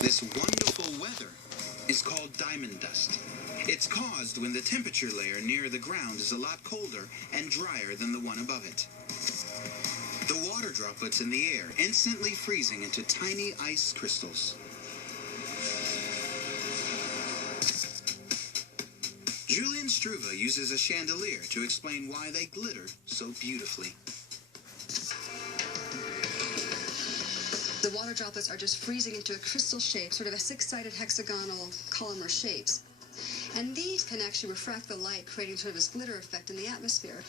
This wonderful weather is called diamond dust. It's caused when the temperature layer near the ground is a lot colder and drier than the one above it. The water droplets in the air instantly freezing into tiny ice crystals. Julian Struve uses a chandelier to explain why they glitter so beautifully. The water droplets are just freezing into a crystal shape, sort of a six-sided hexagonal columnar shapes. And these can actually refract the light, creating sort of this glitter effect in the atmosphere,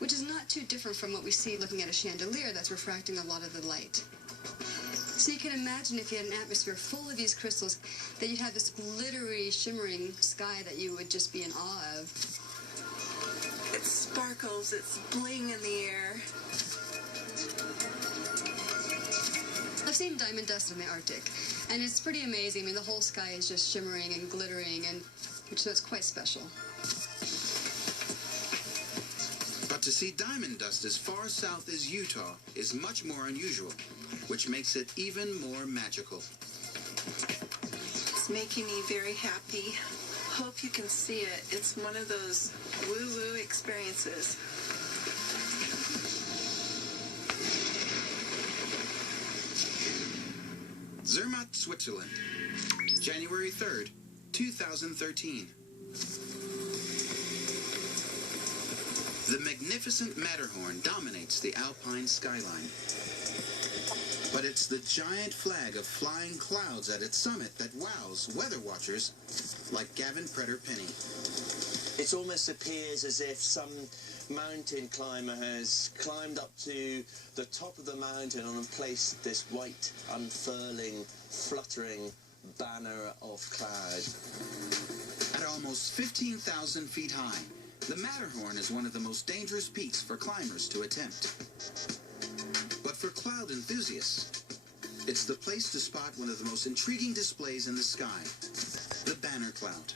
which is not too different from what we see looking at a chandelier that's refracting a lot of the light. So you can imagine if you had an atmosphere full of these crystals, that you'd have this glittery, shimmering sky that you would just be in awe of. It sparkles, it's bling in the air. I've seen diamond dust in the Arctic, and it's pretty amazing. I mean, the whole sky is just shimmering and glittering, and so it's quite special. But to see diamond dust as far south as Utah is much more unusual, which makes it even more magical. It's making me very happy. Hope you can see it. It's one of those woo-woo experiences. Zermatt, Switzerland, January 3rd, 2013. The magnificent Matterhorn dominates the Alpine skyline. But it's the giant flag of flying clouds at its summit that wows weather watchers like Gavin Preter-Penny. It almost appears as if some mountain climber has climbed up to the top of the mountain and placed this white, unfurling, fluttering banner of cloud. At almost 15,000 feet high, the Matterhorn is one of the most dangerous peaks for climbers to attempt. But for cloud enthusiasts, it's the place to spot one of the most intriguing displays in the sky, the banner cloud.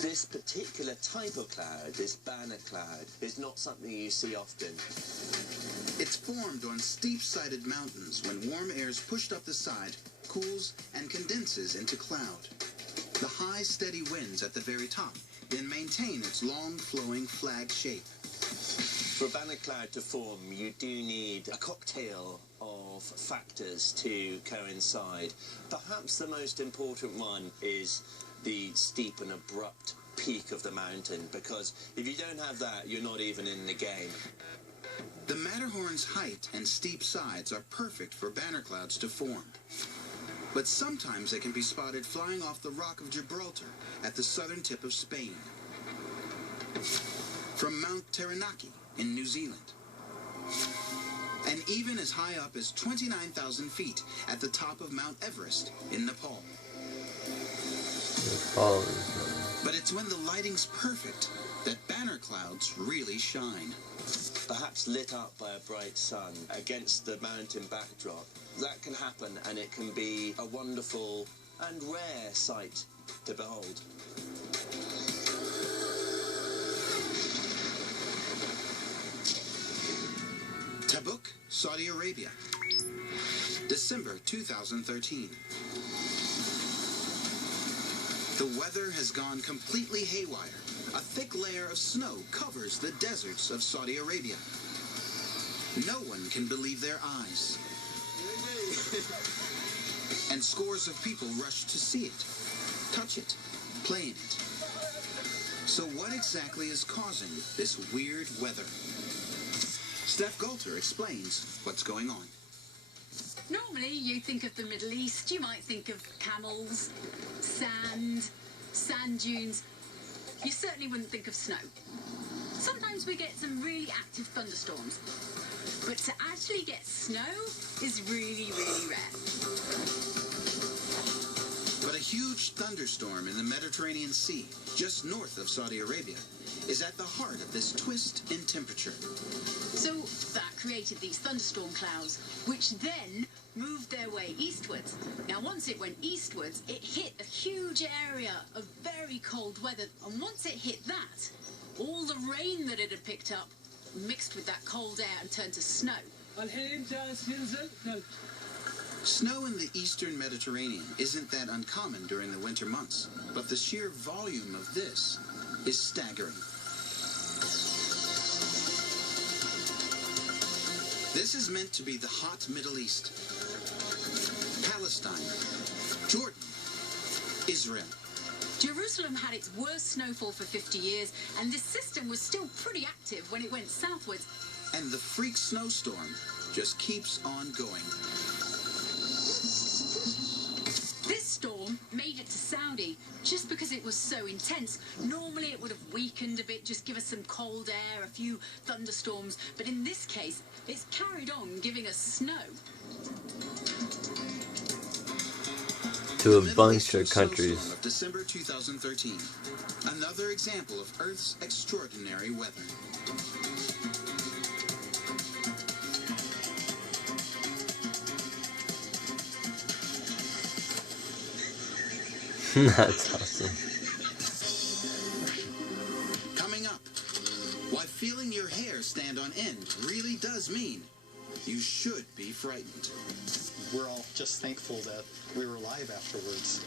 This particular type of cloud, this banner cloud, is not something you see often. It's formed on steep-sided mountains when warm air is pushed up the side, cools, and condenses into cloud. The high, steady winds at the very top then maintain its long, flowing flag shape. For a banner cloud to form, you do need a cocktail of factors to coincide. Perhaps the most important one is the steep and abrupt peak of the mountain, because if you don't have that, you're not even in the game. The Matterhorn's height and steep sides are perfect for banner clouds to form. But sometimes they can be spotted flying off the Rock of Gibraltar at the southern tip of Spain. From Mount Taranaki in New Zealand. And even as high up as 29,000 feet at the top of Mount Everest in Nepal. But it's when the lighting's perfect that banner clouds really shine. Perhaps lit up by a bright sun against the mountain backdrop. That can happen, and it can be a wonderful and rare sight to behold. Tabuk, Saudi Arabia, December 2013. The weather has gone completely haywire. A thick layer of snow covers the deserts of Saudi Arabia. No one can believe their eyes. And scores of people rush to see it, touch it, play in it. So what exactly is causing this weird weather? Steph Galter explains what's going on. Normally, you think of the Middle East, you might think of camels, sand dunes. You certainly wouldn't think of snow. Sometimes we get some really active thunderstorms, but to actually get snow is really, really rare. But a huge thunderstorm in the Mediterranean Sea, just north of Saudi Arabia, is at the heart of this twist in temperature. So that created these thunderstorm clouds, which then moved their way eastwards. Now, once it went eastwards, it hit a huge area of very cold weather, and once it hit that, all the rain that it had picked up Snow in the eastern Mediterranean isn't that uncommon during the winter months, but the sheer volume of this is staggering. This is meant to be the hot Middle East. Palestine, Jordan, Israel. Jerusalem had its worst snowfall for 50 years, and this system was still pretty active when it went southwards. And the freak snowstorm just keeps on going. This storm made it to Saudi just because it was so intense. Normally it would have weakened a bit, just give us some cold air, a few thunderstorms, but in this case, it's carried on giving us snow. To a bunch of countries. Of December 2013. Another example of Earth's extraordinary weather. That's awesome. Coming up, why feeling your hair stand on end really does mean you should be frightened. We're all just thankful that we were alive afterwards.